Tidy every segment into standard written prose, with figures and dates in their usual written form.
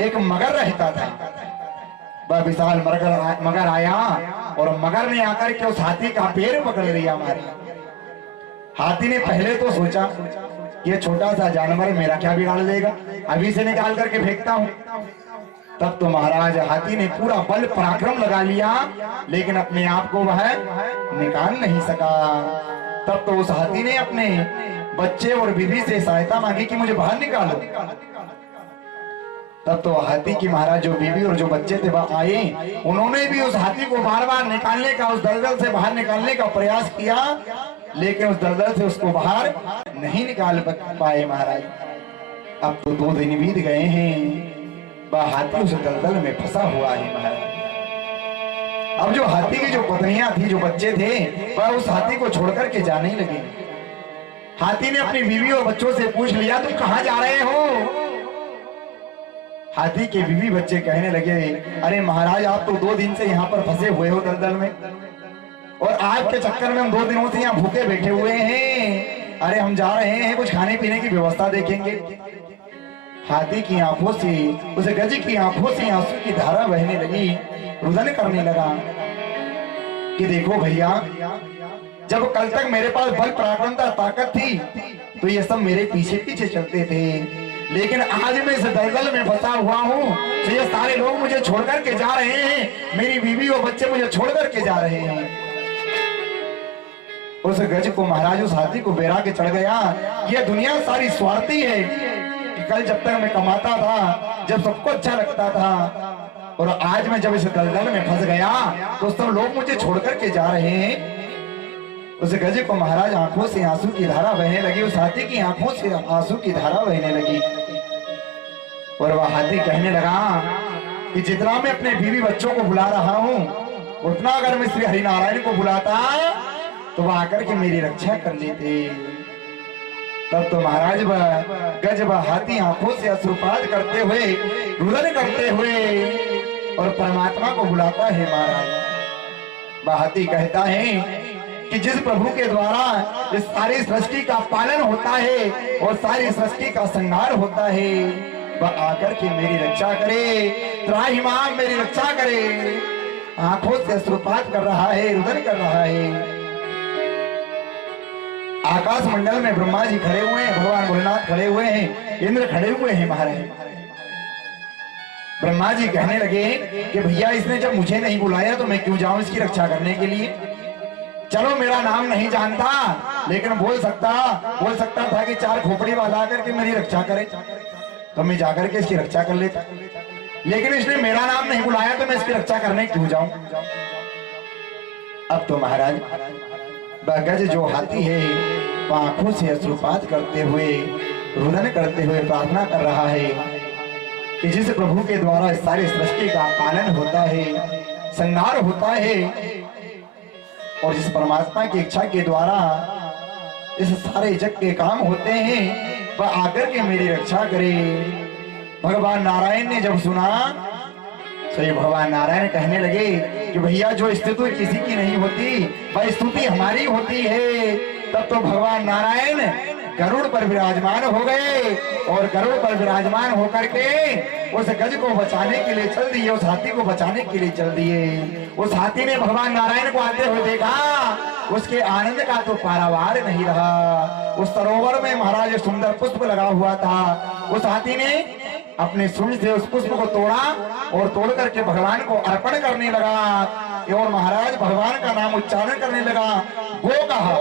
एक मगर रहता था। वह विशाल मगर आया और मगर ने आकर के उस हाथी का पैर पकड़ लिया। हमारे हाथी ने पहले तो सोचा कि ये छोटा सा जानवर मेरा क्या बिगाड़ देगा, अभी से निकाल करके फेंकता हूं। तब तो महाराज हाथी ने पूरा बल पराक्रम लगा लिया, लेकिन अपने आप को वह निकाल नहीं सका। तब तो उस हाथी ने अपने बच्चे और बीवी से सहायता मांगी कि मुझे बाहर निकालो। तब तो हाथी की महाराज जो बीवी और जो बच्चे थे वह आए, उन्होंने भी उस हाथी को बार बार निकालने का, उस दलदल से बाहर निकालने का प्रयास किया, लेकिन उस दलदल से उसको बाहर नहीं निकाल पाए महाराज। अब तो 2 दिन बीत गए हैं, वह हाथी उस दलदल में फंसा हुआ है महाराज। अब जो हाथी की जो पत्नियां थी, जो बच्चे थे, वह उस हाथी को छोड़कर के जाने लगे। हाथी ने अपनी बीवी और बच्चों से पूछ लिया, तुम कहां जा रहे हो? हाथी के बीवी बच्चे कहने लगे, अरे महाराज आप तो 2 दिन से यहाँ पर फंसे हुए हो दलदल में, और आज के चक्कर में हम 2 दिनों से यहाँ भूखे बैठे हुए हैं। अरे हम जा रहे हैं, कुछ खाने पीने की व्यवस्था देखेंगे। हाथी की आंखों से, उस गज की आंखों से आंसू की धारा बहने लगी। रुदन करने लगा कि देखो भैया, जब कल तक मेरे पास बल पराक्रम था, ताकत थी, तो ये सब मेरे पीछे पीछे चलते थे, लेकिन आज मैं इस दलदल में फंसा हुआ हूँ, तो ये सारे लोग मुझे छोड़ करके जा रहे हैं, मेरी बीवी और बच्चे मुझे छोड़ करके जा रहे हैं। उस गज को महाराज, उस हाथी को बेरा के चढ़ गया, ये दुनिया सारी स्वार्थी है कि कल जब तक मैं कमाता था, जब सबको अच्छा लगता था, और आज मैं जब इस दलदल में फंस गया तो सब लोग मुझे छोड़ करके जा रहे हैं। उस गज को महाराज आंखों से आंसू की धारा बहने लगी, उस हाथी की आंखों से आंसू की धारा बहने लगी, और वह हाथी कहने लगा कि जितना मैं अपने बीवी बच्चों को बुला रहा हूं, उतना अगर मैं श्री हरिनारायण को बुलाता तो वह आकर के मेरी रक्षा कर लेते। तब तो महाराज वह गज, वह हाथी आंखों से अश्रुपात करते हुए, रुदन करते हुए और परमात्मा को बुलाता है महाराज। वह हाथी कहता है कि जिस प्रभु के द्वारा इस सारी सृष्टि का पालन होता है और सारी सृष्टि का संहार होता है, वह आकर के मेरी रक्षा करे, त्राहिमाम मेरी रक्षा करे। आंखों से अश्रुपात कर रहा है, रुदन कर रहा है। आकाश मंडल में ब्रह्मा जी खड़े हुए हैं, भगवान भोलेनाथ खड़े हुए हैं, इंद्र खड़े हुए हैं महाराज। ब्रह्मा जी कहने लगे कि भैया इसने जब मुझे नहीं बुलाया तो मैं क्यों जाऊं इसकी रक्षा करने के लिए। चलो मेरा नाम नहीं जानता, लेकिन बोल सकता था कि 4 खोपड़ी वाला आकर के मेरी रक्षा करे, तो मैं जाकर के इसकी रक्षा कर लेता, लेकिन इसने मेरा नाम नहीं बुलाया तो मैं इसकी रक्षा करने क्यों जाऊं। अब तो महाराज वह गज जो हाथी है, वह आंखों से अश्रुपात करते हुए, रुदन करते हुए प्रार्थना कर रहा है कि जिस प्रभु के द्वारा इस सारी सृष्टि का पालन होता है, संहार होता है, और जिस परमात्मा की इच्छा के द्वारा इस सारे जग के काम होते हैं, वह आकर के मेरी रक्षा करे। भगवान नारायण ने जब सुना तो ये भगवान नारायण कहने लगे कि भैया जो स्तुति किसी की नहीं होती, वह स्तुति हमारी होती है। तब तो भगवान नारायण गरुड़ पर विराजमान हो गए, और गरुड़ पर विराजमान होकर के उस गज को बचाने के लिए चल दिए, उस हाथी को बचाने के लिए चल दिए। उस हाथी ने भगवान नारायण को आते हुए देखा, उसके आनंद का तो पारावार नहीं रहा। उस सरोवर में महाराज सुंदर पुष्प लगा हुआ था, उस हाथी ने अपने सूंड से उस पुष्प को तोड़ा और तोड़ करके भगवान को अर्पण करने लगा, और महाराज भगवान का नाम उच्चारण करने लगा। गो कहा,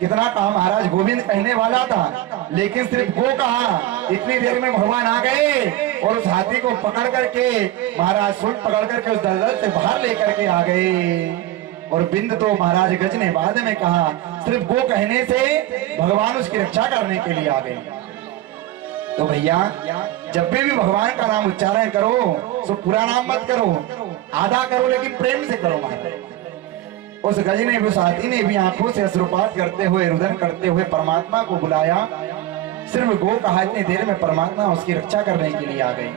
कितना कहा महाराज, गोविंद कहने वाला था, लेकिन सिर्फ गो कहा। इतनी देर में भगवान आ गए और उस हाथी को पकड़ करके महाराज सूंड पकड़ करके उस दलदल से बाहर लेकर के आ गए। और बिंद तो महाराज गज ने बाद में कहा, सिर्फ गो कहने से भगवान उसकी रक्षा करने के लिए आ गए। तो भैया जब भी भगवान का नाम उच्चारण करो तो पूरा नाम मत करो, आधा करो, लेकिन प्रेम से करो महाराज। उस गज ने भी, उस हाथी ने भी आंखों से अश्रुपात करते हुए, रुदन करते हुए परमात्मा को बुलाया। सिर्फ गो कहा, इतनी देर में परमात्मा उसकी रक्षा करने के लिए आ गई।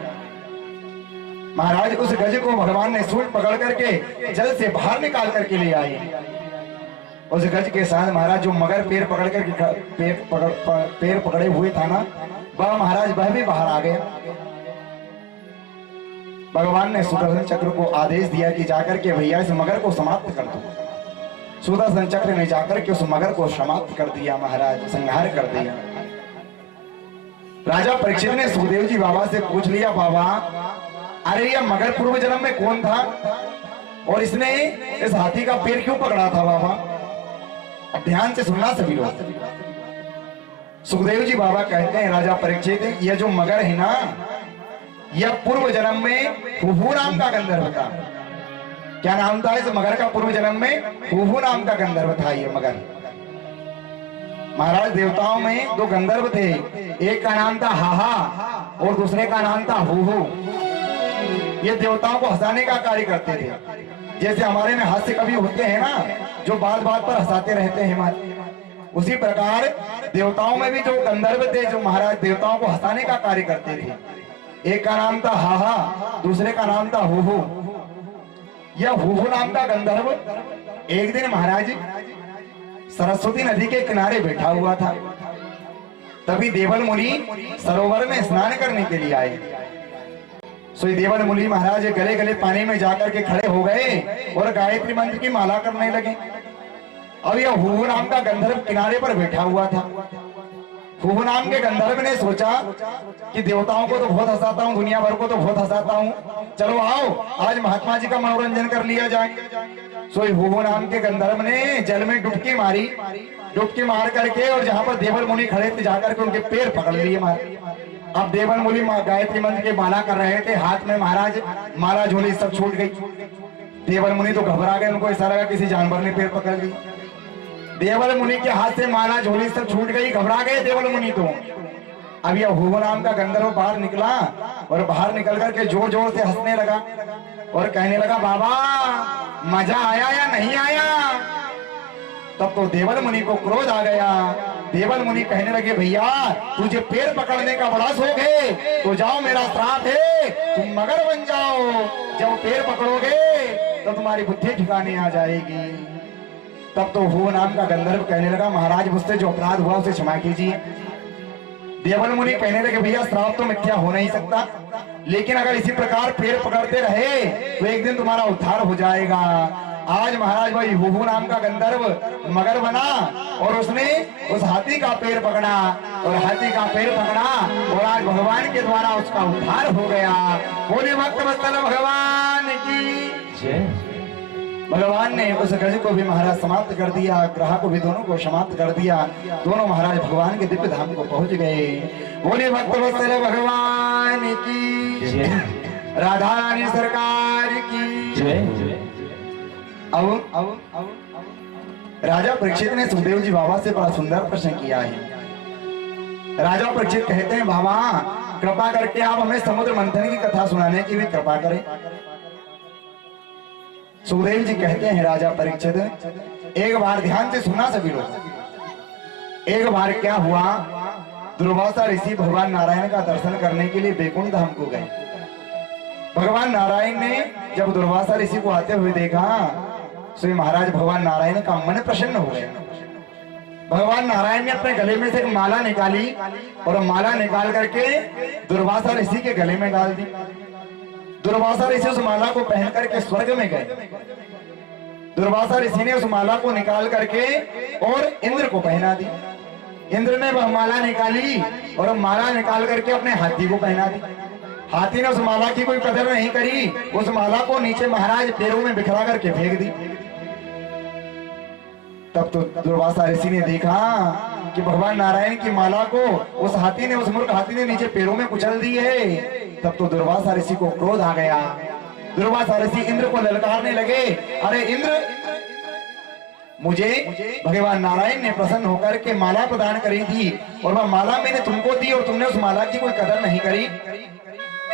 महाराज उस गज को भगवान ने सूंड पकड़ करके जल से बाहर निकाल करके ले आए। उस गज के साथ महाराज जो मगर पैर पकड़े हुए था ना, वह महाराज वह भी बाहर आ गया। भगवान ने सुदर्शन चक्र को आदेश दिया कि जाकर के भैया इस मगर को समाप्त कर दो। सुदर्शन चक्र ने जाकर के उस मगर को समाप्त कर दिया, महाराज संहार कर दिया। राजा परीक्षित ने सुखदेव जी बाबा से पूछ लिया, बाबा अरे यह मगर पूर्व जन्म में कौन था और इसने इस हाथी का पैर क्यों पकड़ा था बाबा? ध्यान से सुनना सभी लोग। सुखदेव जी बाबा कहते हैं, राजा परीक्षित यह जो मगर है ना, यह पूर्व जन्म में हुहू नाम का गंधर्व था। क्या नाम था इस मगर का? पूर्व जन्म में हुहू नाम का गंधर्व था यह मगर। महाराज देवताओं में दो गंधर्व थे, एक का नाम था हाहा और दूसरे का नाम था हुहू। ये देवताओं को हंसाने का कार्य करते थे। जैसे हमारे में हास्य कवि होते हैं ना, जो बात बात पर हंसाते रहते हैं, उसी प्रकार देवताओं में भी जो गंधर्व थे जो महाराज देवताओं को हंसाने का कार्य करते थे। एक का नाम था हाहा, दूसरे का नाम था हुहू। यह हुहू नाम का गंधर्व एक दिन महाराज सरस्वती नदी के किनारे बैठा हुआ था। तभी देवल मुनि सरोवर में स्नान करने के लिए आए। सो देवल मुनि महाराज गले गले पानी में जाकर के खड़े हो गए और गायत्री मंत्र की माला करने लगे। अब यह हुहू नाम का गंधर्व किनारे पर बैठा हुआ था। हुहू नाम के गंधर्व ने सोचा कि देवताओं को तो बहुत हंसाता हूँ, दुनिया भर को तो बहुत हंसाता हूँ, चलो आओ आज महात्मा जी का मनोरंजन कर लिया जाए। सो हुहू नाम के गंधर्व ने जल में डुबकी मारी, डुबकी मार करके और जहाँ पर देवल मुनि खड़े थे जाकर के उनके पैर पकड़ लिए मारे। अब देवल मुनि गायत्री मंत्र की माला कर रहे थे, हाथ में महाराज माला झोली सब छूट गई। देवल मुनि तो घबरा गए, उनको ऐसा लगा किसी जानवर ने पैर पकड़ ली। देवल मुनि के हाथ से माला झोली सब छूट गई, घबरा गए देवल मुनि तो। अब यह हुहू नाम का गंधर्व बाहर निकला और बाहर निकल करके जोर जोर से हंसने लगा और कहने लगा, बाबा मजा आया या नहीं आया? तब तो देवल मुनि को क्रोध आ गया। देवल मुनि कहने लगे, भैया तुझे पैर पकड़ने का बड़ा शौक है तो जाओ, मेरा श्राप है तुम मगर बन जाओ। जब पैर पकड़ोगे तो तुम्हारी बुद्धि ठिकाने आ जाएगी। तब तो हुहू नाम का गंधर्व कहने लगा, महाराज मुझसे जो अपराध हुआ उसे क्षमा कीजिए। देवल मुनि कहने लगे, भैया श्राप तो मिथ्या हो नहीं सकता, लेकिन अगर इसी प्रकार पैर पकड़ते रहे तो एक दिन तुम्हारा उद्धार हो जाएगा। आज महाराज भाई हुहू नाम का गंधर्व मगर बना और उसने उस हाथी का पैर पकड़ा और हाथी का पैर पकड़ा और आज भगवान के द्वारा उसका उद्धार हो गया। बोले भक्त वत्सल भगवान की जय। भगवान ने उस गज को भी महाराज समाप्त कर दिया, ग्रह को भी दोनों को समाप्त कर दिया। दोनों महाराज भगवान के दिव्य धाम को पहुंच गए। बोले भक्त वत्सल भगवान की जय, राधा रानी सरकार की जय। अब राजा परीक्षित ने सुखदेव जी बाबा से बड़ा सुंदर प्रश्न किया है। राजा परीक्षित कहते हैं, बाबा कृपा करके आप हमें समुद्र मंथन की कथा सुनाने की भी कृपा करें। सुखदेव जी कहते हैं, राजा परीक्षित एक बार ध्यान से सुना सभी लोग। एक बार क्या हुआ, दुर्वासा ऋषि भगवान नारायण का दर्शन करने के लिए वैकुंठ धाम को गए। भगवान नारायण ने जब दुर्वासा ऋषि को आते हुए देखा तो महाराज भगवान नारायण का मन प्रसन्न हो गया। भगवान नारायण ने अपने गले में से एक माला निकाली और माला निकाल करके दुर्वासा ऋषि के गले में डाल दी। दुर्वासा ऋषि उस माला को पहन करके स्वर्ग में गए। दुर्वासा ऋषि ने उस माला को निकाल करके और इंद्र को पहना दी। इंद्र ने वह माला निकाली और माला निकाल करके अपने हाथी को पहना दी। हाथी ने उस माला की कोई कदर नहीं करी, उस माला को नीचे महाराज पैरों में बिखरा करके फेंक दी। तब तो दुर्वासा ऋषि ने देखा कि भगवान नारायण की माला को उस हाथी ने, उस मूर्ख हाथी ने नीचे पैरों में कुचल दी है। तब तो दुर्वासा ऋषि को क्रोध आ गया। दुर्वासा ऋषि इंद्र को ललकारने लगे, अरे इंद्र, मुझे भगवान नारायण ने प्रसन्न होकर के माला प्रदान करी थी और वह माला मैंने तुमको दी और तुमने उस माला की कोई कदर नहीं करी।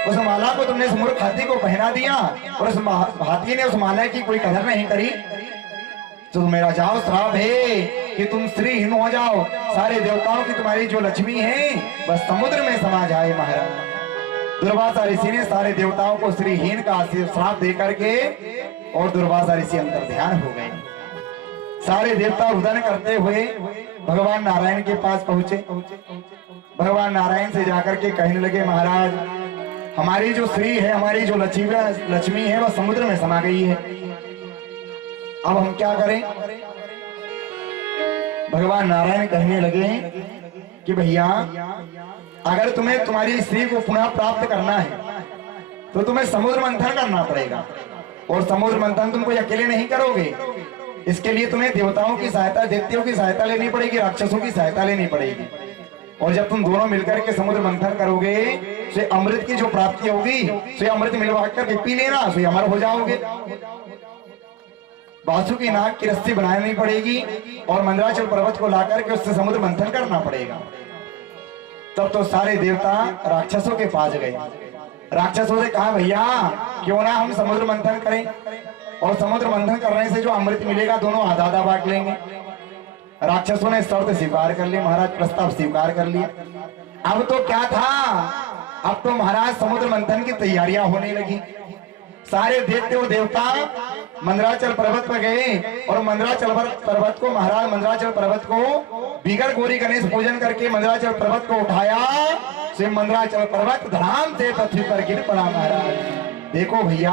उस माला को तुमने उस मूर्ख हाथी को पहना दिया और उस हाथी ने उस माला की कोई कदर नहीं करी। तो मेरा जाओ श्राप है कि तुम श्रीहीन हो जाओ, सारे देवताओं की तुम्हारी जो लक्ष्मी है बस समुद्र में समा जाए। महाराज दुर्वासा ऋषि ने सारे देवताओं को श्रीहीन का श्राप दे करके और दुर्वासा ऋषि अंतर ध्यान हो गए। सारे देवता रुदन करते हुए भगवान नारायण के पास पहुंचे। भगवान नारायण से जाकर के कहने लगे, महाराज हमारी जो श्री है, हमारी जो लक्ष्मी है, वह समुद्र में समा गई है, अब हम क्या करें? भगवान नारायण कहने लगे कि भैया अगर तुम्हें तुम्हारी स्त्री को पुनः प्राप्त करना है तो तुम्हें समुद्र मंथन करना पड़ेगा, और समुद्र मंथन तुम कोई अकेले नहीं करोगे। इसके लिए तुम्हें देवताओं की सहायता, दैत्यों की सहायता लेनी पड़ेगी, राक्षसों की सहायता लेनी पड़ेगी। और जब तुम दोनों मिलकर के समुद्र मंथन करोगे तो अमृत की जो प्राप्ति होगी, तो अमृत मिलवा करके पी लेना, तो अमर हो जाओगे। बासु की नाग की रस्सी बनानी पड़ेगी और मंदराचल पर्वत को लाकर के उससे समुद्र मंथन करना पड़ेगा। तब तो सारे देवता राक्षसों के पास गए। राक्षसों से कहा, भैया क्यों ना हम समुद्र मंथन करें, और समुद्र मंथन करने से जो अमृत मिलेगा दोनों आधा आधा बांट लेंगे। राक्षसों ने शर्त स्वीकार कर ली, महाराज प्रस्ताव स्वीकार कर लिया। अब तो क्या था, अब तो महाराज समुद्र मंथन की तैयारियां होने लगी। सारे दैत्य और देवता मंदराचल पर्वत पर गए और मंदराचल पर्वत को, महाराज मंदराचल पर्वत को बिगर गौरी गणेश पूजन करके मंदराचल पर्वत को उठाया। से मंदराचल पर्वत धड़ाम से पृथ्वी पर गिर पड़ा। महाराज देखो भैया,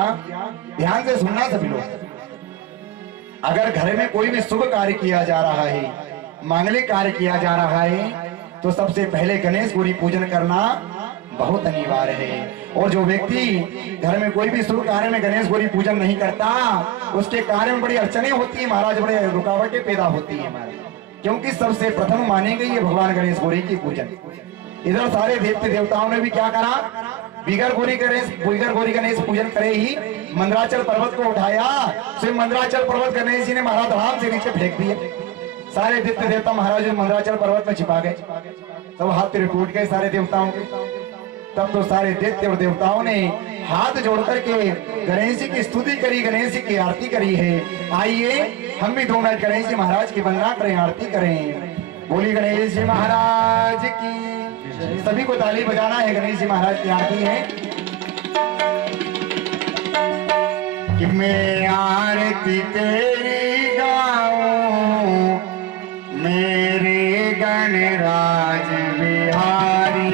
ध्यान से सुनना सभी लोग, अगर घर में कोई भी शुभ कार्य किया जा रहा है, मांगलिक कार्य किया जा रहा है, तो सबसे पहले गणेश गौरी पूजन करना बहुत अनिवार्य है। और जो व्यक्ति घर में कोई भी शुभ कार्य में गणेश गौरी पूजन नहीं करता, उसके कार्य में बड़ी अड़चने होती है महाराज, बड़ी रुकावटें पैदा होती है महाराज, क्योंकि सबसे प्रथम मानी गई है भगवान गणेश गौरी की पूजन। इधर सारे देवते देवताओं ने भी क्या करा, बिगर गौरी गणेश पूजन करे ही मंदराचल पर्वत को उठाया। सिर्फ मंदराचल पर्वत गणेश जी ने महाराज धाम से नीचे फेंक दिए। सारे दिव्य देवता महाराज मंदराचल पर्वत में छिपा गए, सब हाथ तेरे टूट गए सारे देवताओं के। तब तो सारे दैत्य और देवताओं ने हाथ जोड़ करके गणेश जी की स्तुति करी, गणेश जी की आरती करी है। आइए हम भी 2 मिनट गणेश जी महाराज की वंदना करें, आरती करें। बोली गणेश जी महाराज की। सभी को ताली बजाना है, गणेश जी महाराज की आरती है। कि मैं आरती तेरी गाऊं, मेरे गणराज बिहारी,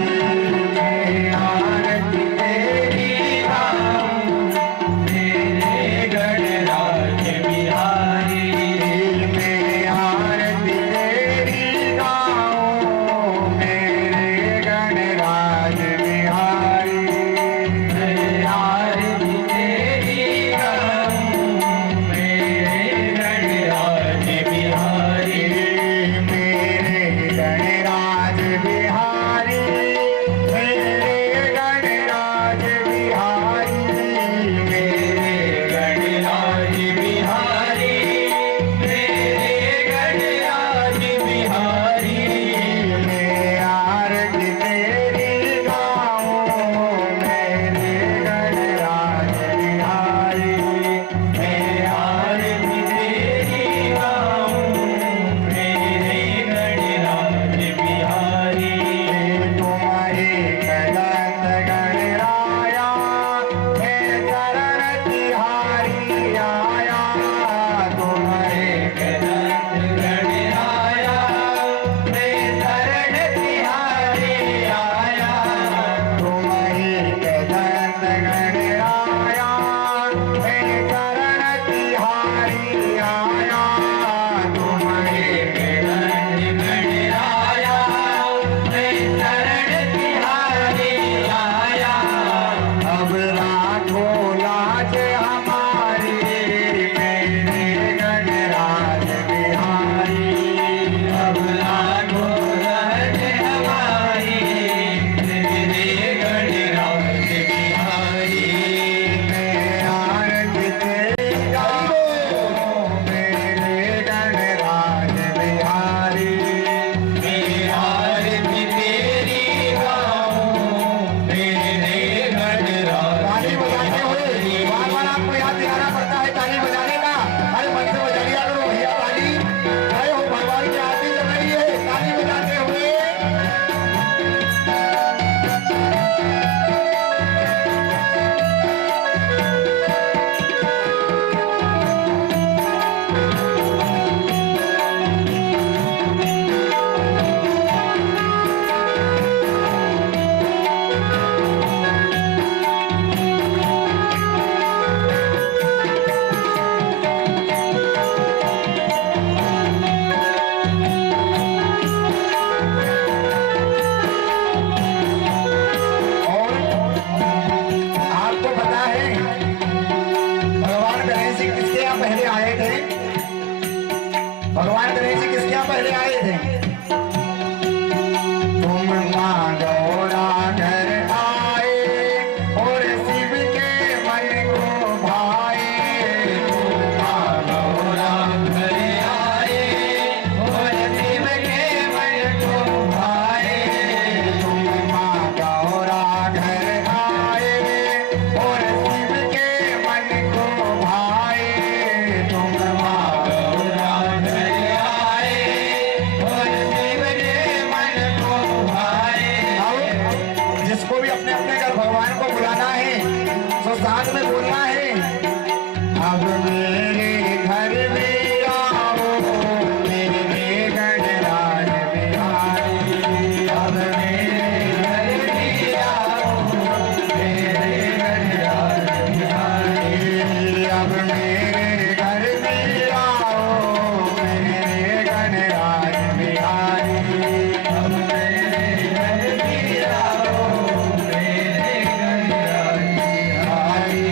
मैं आरती तेरी गाऊं, मेरे गणराज बिहारी, मैं आरती तेरी गाऊं, मेरे गणराज बिहारी, मैं आरती तेरी गाऊं, मेरे साथ में बोलना है, अब मेरे घर में आओ मेरे गणराज बिहारी, अब मेरे घर में आओ मेरे गणराज बिहारी, अब मेरे घर में आओ मेरे गणराज बिहारी, अब मेरे घर में आओ मेरे गणराज बिहारी।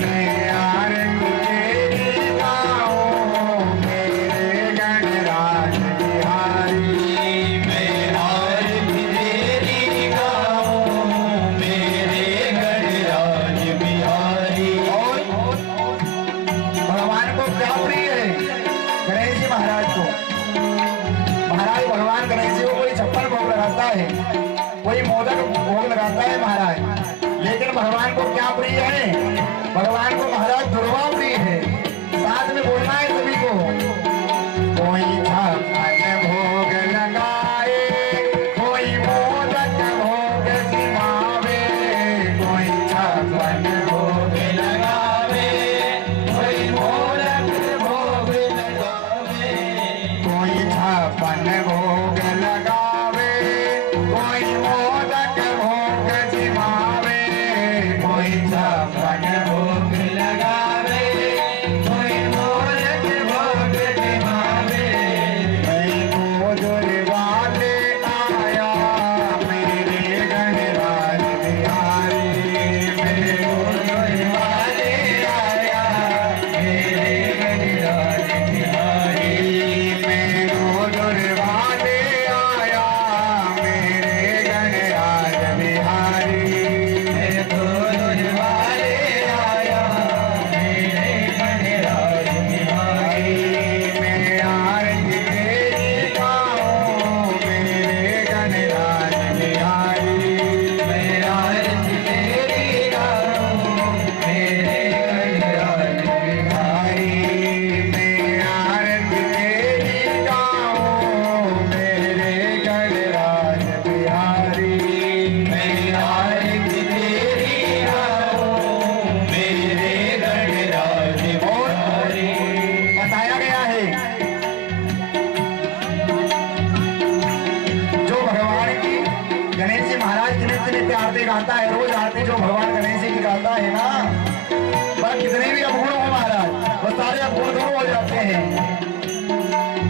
मैं आरती तेरी गाऊं मेरे गणराज बिहारी, मैं आरती तेरी गाऊं मेरे गणराज बिहारी। और भगवान को क्या प्रिय है? गणेश जी महाराज को। महाराज भगवान गणेश जी को कोई 56 भोग लगाता है, कोई मोदक भोग लगाता है महाराज, लेकिन भगवान को क्या प्रिय है? भगवान को महाराज दुर्वा प्रिय है। साथ में बोलना है सभी को, कोई 56 भोग लगाए, कोई मोदक भोग जिमावे, कोई 56 भोग लगावे, कोई मोदक भोग लगावे, कोई 56 भोग लगावे, कोई मोदक भोग जिमावे, कोई 56 भोग लगावे, कोई मोदक भोग जिमावे। मैं गोदुरवा ले आया मेरे गणराज बिहारी, मैं गोदुरवा ले आया मेरे गणराज बिहारी, मैं गोदुरवा ले आया मेरे गणराज बिहारी, मैं गोदुरवा ले आया मेरे गणराज बिहारी। मैं आरती तेरी गाऊं मेरे गणराज बिहारी, मैं आरती तेरी गाऊं मेरे गणराज बिहारी, मैं आरती तेरी गाऊं मेरे गणराज बिहारी, मैं आरती तेरी गाऊं मेरे गणराज बिहारी। बताया गया है जो भगवान की गणेश जी महाराज की नित्य नित्य आरती गाता है, रोज आरती जो भगवान गणेश जी की गाता है ना, वह कितने भी अपूर्ण हो महाराज, वो सारे अपूर्ण दूर हो जाते हैं।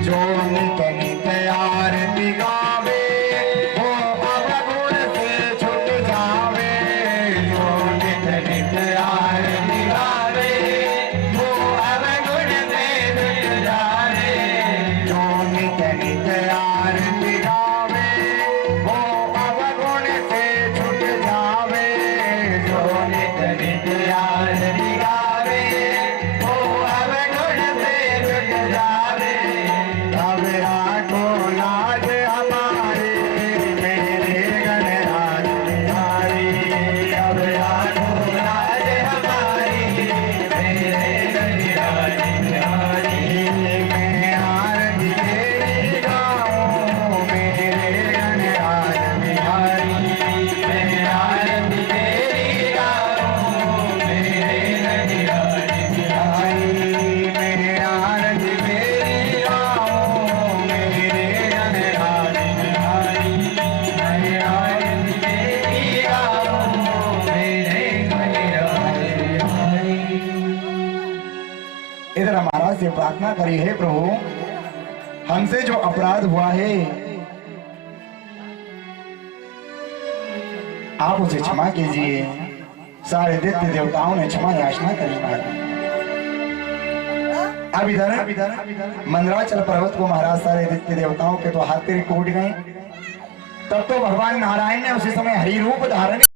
जो नित्य नित्य आरती गावे वो अवगुण से छूट जावे, जो नित्य नित्य आरती गावे वो अवगुण से छूट जावे, जो नित्य नित्य आरती गावे वो अवगुण से छूट जावे, जो नित्य नित्य आरती गावे वो अवगुण से छूट जावे। अब राखो लाज हमारी मेरे गणराज बिहारी, अब राखो लाज हमारी मेरे गणराज बिहारी। मैं आरती तेरी गाऊं मेरे गणराज बिहारी, मैं आरती तेरी गाऊं मेरे गणराज बिहारी, मैं आरती तेरी गाऊं मेरे गणराज बिहारी, मैं आरती तेरी गाऊं मेरे गणराज बिहारी। इधर महाराज से प्रार्थना करी है, प्रभु हमसे जो अपराध हुआ है आप उसे क्षमा कीजिए। सारे दैत्य देवताओं ने क्षमा याचना करी महाराज। अब इधर मंदराचल पर्वत को महाराज सारे दैत्य देवताओं के तो हाथ पैर टूट गए, तब तो भगवान नारायण ने उसी समय हरि रूप धारण